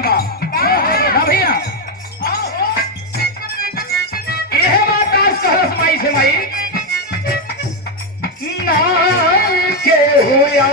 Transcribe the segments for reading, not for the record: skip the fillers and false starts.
बा ना भैया। यह बात आज कहस माई से माई ना के हुआ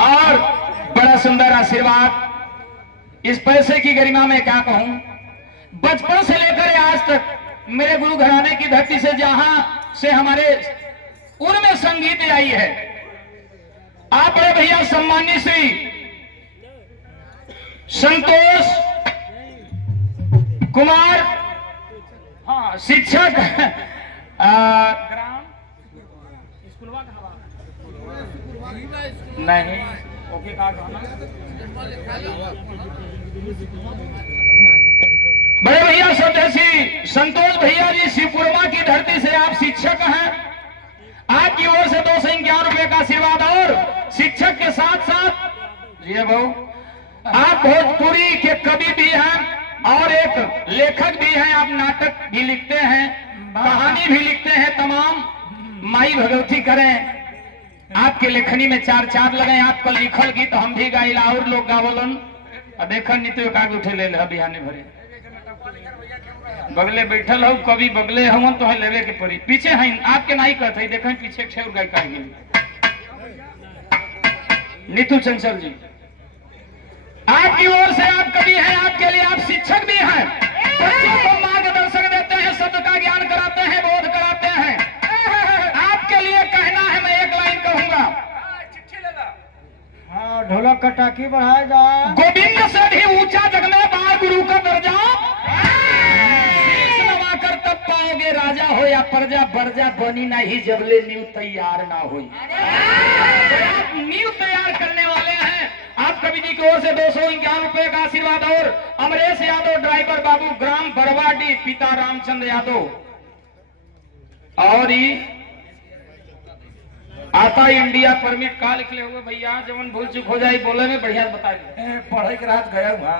और बड़ा सुंदर आशीर्वाद। इस पैसे की गरिमा में क्या कहूं, बचपन से लेकर आज तक मेरे गुरु घराने की धरती से जहां से हमारे उनमें संगीत आई है। आप बड़े भैया सम्मानित श्री संतोष कुमार, हाँ शिक्षक ग्राम स्कूलवा नहीं ओके का बड़े भैया सदस्य संतोष भैया जी शिवपुरमा की धरती से आप शिक्षक हैं। आपकी ओर से 251 रुपए का आशीर्वाद। और शिक्षक के साथ साथ जी बहू आप भोजपुरी के कवि भी हैं और एक लेखक भी हैं। आप नाटक भी लिखते हैं, कहानी भी लिखते हैं। तमाम माई भगवती करें आपके लेखनी में चार चार लगे। आपका लिखल गीत हम भी गाइला और लोग गावलन। देखा नित्य काग उठे ले बिहाने भरे बगले बैठल हो कभी बगले हम तो लेवे के पड़ी पीछे हैं आपके नहीं कहते देखें पीछे छह गायिका नीतू चंचल जी आपकी ओर से आप कवि हैं, आपके लिए आप शिक्षक भी हैं। बच्चों को मार्गदर्शन देते हैं, शब्द का ज्ञान कराते हैं, बोध कराते हैं। आपके लिए कहना है, मैं एक लाइन कहूंगा। हाँ ढोलक का टाकी बढ़ाएगा। गोविंद से भी ऊंचा जग में बाल गुरु का दर्जा कर तब पाओगे राजा हो या प्रजा। बर्जा बनी नहीं जबले नींव तैयार ना हो। आप नींव तैयार करने वाले हैं। आप कवि जी की ओर से 251 रुपए का आशीर्वाद। और अमरेश यादव ड्राइवर बाबू ग्राम बरवाडी पिता रामचंद्र यादव। और आता इंडिया परमिट का लिखले हुए भैया जवन भूल चुक हो जाए बोले में बढ़िया बता दे। पढ़ाई के रात गया हुआ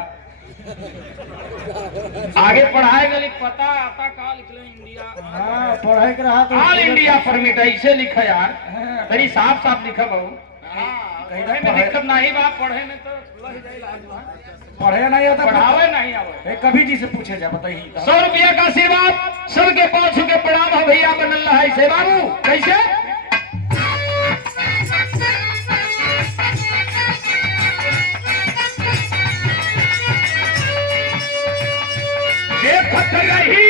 आगे पढ़ाए गए पता आता का लिख ले इंडिया। हाँ पढ़ाई के रात ऑल इंडिया परमिट ऐसे लिखा यार। तेरी साफ साफ लिखा बहू। पढ़े में दिक्कत नहीं बात पढ़े में तो पढ़े नहीं आता पढ़ावे नहीं आवे। कभी जी से पूछे जा बताइए। 100 रुपया का आशीर्वाद सबके पाँच के प्रणाम हो भैया बनल रहा है से बाबू कैसे रही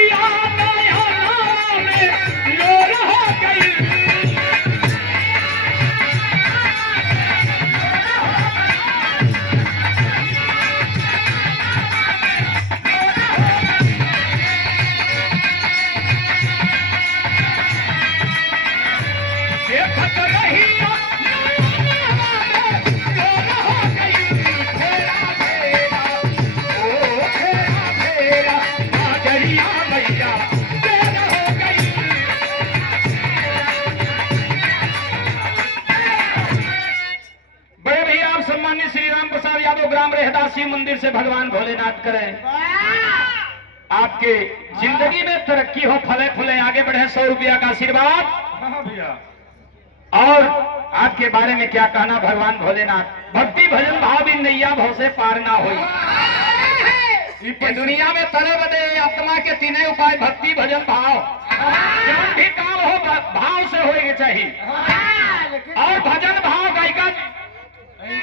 शिव मंदिर से भगवान भोलेनाथ करें आपके जिंदगी में तरक्की हो, फले फूले, आगे बढ़े। 100 रुपया का आशीर्वाद। हाँ भैया। और आपके बारे में क्या कहना भगवान भोलेनाथ? भक्ति भजन भाव भी नैया भाव से पार ना हुई। ये दुनिया में तले बदे आत्मा के तीनों उपाय भक्ति भजन भाव। जो भी काम हो भाव से होएगा चाहिए। और भजन भाव गायिका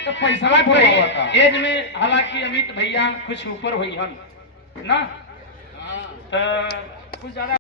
तो पैसा पूरा हुआ था। एज में हालांकि अमित भैया कुछ ऊपर हुई हम ना, तो कुछ ज्यादा